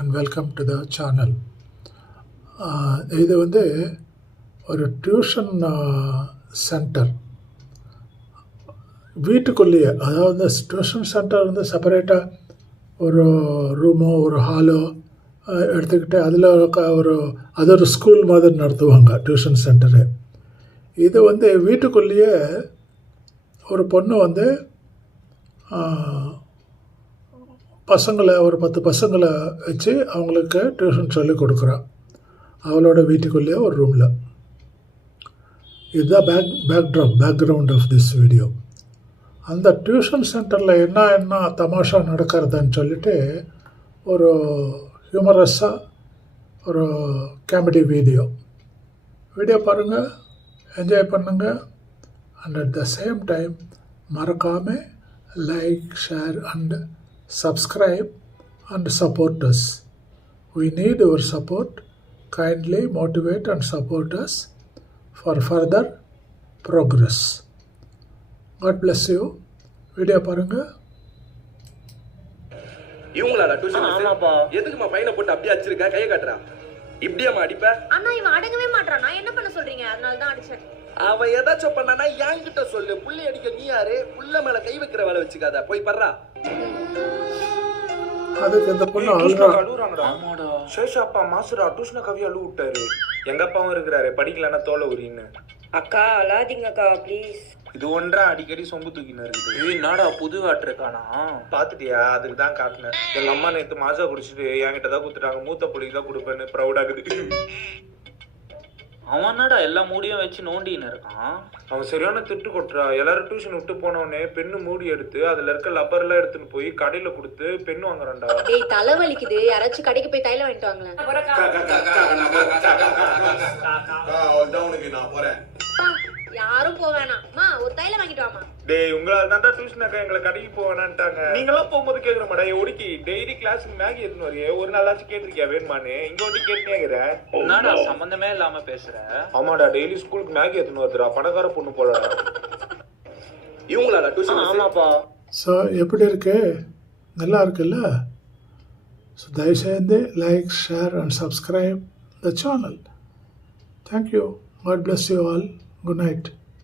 and welcome to the channel. இது வந்து ஒரு டியூஷன் சென்டர் வீட்டுக்குள்ளேயே, அதாவது டியூஷன் சென்டர் வந்து செப்பரேட்டாக ஒரு ரூமோ ஒரு ஹாலோ எடுத்துக்கிட்டு அதில் அது ஒரு ஸ்கூல் மாதிரி நடத்துவாங்க டியூஷன் சென்டரு. இது வந்து வீட்டுக்குள்ளேயே ஒரு பொண்ணு வந்து பசங்களை ஒரு 10 பசங்களை வச்சு அவங்களுக்கு டியூஷன் சொல்லி கொடுக்குறான் அவளோட வீட்டுக்குள்ளேயே ஒரு ரூமில். இதுதான் பேக்ரவுண்ட் ஆஃப் திஸ் வீடியோ. அந்த டியூஷன் சென்டரில் என்ன தமாஷா நடக்கிறதுன்னு சொல்லிட்டு ஒரு ஹியூமரஸாக ஒரு காமெடி வீடியோ பாருங்கள், என்ஜாய் பண்ணுங்கள். And at the same time மறக்காமல் like, share and subscribe and support us. We need your support. Kindly motivate and support us for further progress. God bless you. Video பாருங்க. இவங்களால tuition ஆமாப்பா. எதுக்குமா பையனை போட்டு அப்படியே அடிச்சிருக்க? கையை காட்டுறா. இப்படியாமா அடிப்ப? அண்ணா இவன் அடங்கவே மாட்றான். நான் என்ன பண்ண சொல்றீங்க? அதனால தான் அடிச்சேன். அவன் ஏதாச்சும் பண்ணானா என்கிட்ட சொல்லு. புள்ளி அடிக்க நீ யாரு? புள்ள மேல கை வைக்கிற வேலை வச்சுக்காத. போய் பர்றா. அதுக்கு அந்த பொண்ணு அழுகுறாங்கடா. ஆமாடா. சேஷா அப்பா மாசுடா டியூஷனை கவி அழுவு விட்டாரு. எங்க அப்பாவும் இருக்கிறாரு, படிக்கலன்னா தோலை உரின்னு. அக்கா அழாதீங்க அக்கா ப்ளீஸ். இது ஒன்றா அடிக்கடி சொம்பு தூக்கின்னு இருக்குது. ஏய் நாடா புது வாட்டருக்கானா பாத்துட்டியா? அதுக்கு தான் காட்டினேன். எங்க அம்மா நேத்து மாசா குடிச்சிட்டு என்கிட்ட தான் குடுத்துட்டாங்க. மூத்த புள்ளிக்கு தான் கொடுப்பேன்னு ப்ரௌடாகுது. அவனாடா எல்லா மூடியும் வச்சு நோண்டின்னு இருக்கான். அவன் சரியான திட்டு கொட்டுறா. எல்லாரும் டியூஷன் விட்டு போனவனே பெண்ணு மூடி எடுத்து அதுல இருக்க லப்பர் எல்லாம் எடுத்துன்னு போய் கடையில கொடுத்து பெண்ணு வாங்குறான்டா. டேய் தலை வலிக்குது, யாராச்சும் கடைக்கு போய் தைலம் வாங்கிட்டு வாங்களேன். நான் போறேன். யாரும் போவேணாம்மா, ஒரு தைலம் வாங்கிட்டு வாமா. டேய் உங்களால தான்டா டியூஷன் அக்கா எங்களை கடைக்கு போவேனான்ட்டாங்க. நீங்களாம் போகும்போது கேட்குற மாடா ஒடிக்கி டெய்லி கிளாஸுக்கு மேகி எடுத்துன்னு வரையே ஒரு நாளாச்சும் கேட்டிருக்கியா வேணுமானு? இங்க வந்து கேட்டுனேங்கிற என்னடா சம்பந்தமே இல்லாம பேசுற? ஆமாடா டெய்லி ஸ்கூலுக்கு மேகி எடுத்துன்னு வருதுடா. பணக்கார பொண்ணு போலடா. இவங்களால டியூஷன் ஆமாப்பா. ஸோ எப்படி இருக்கு? நல்லா இருக்குல்ல? ஸோ தயவுசெய்து like, share and subscribe the channel. Thank you. God bless you all. Good night.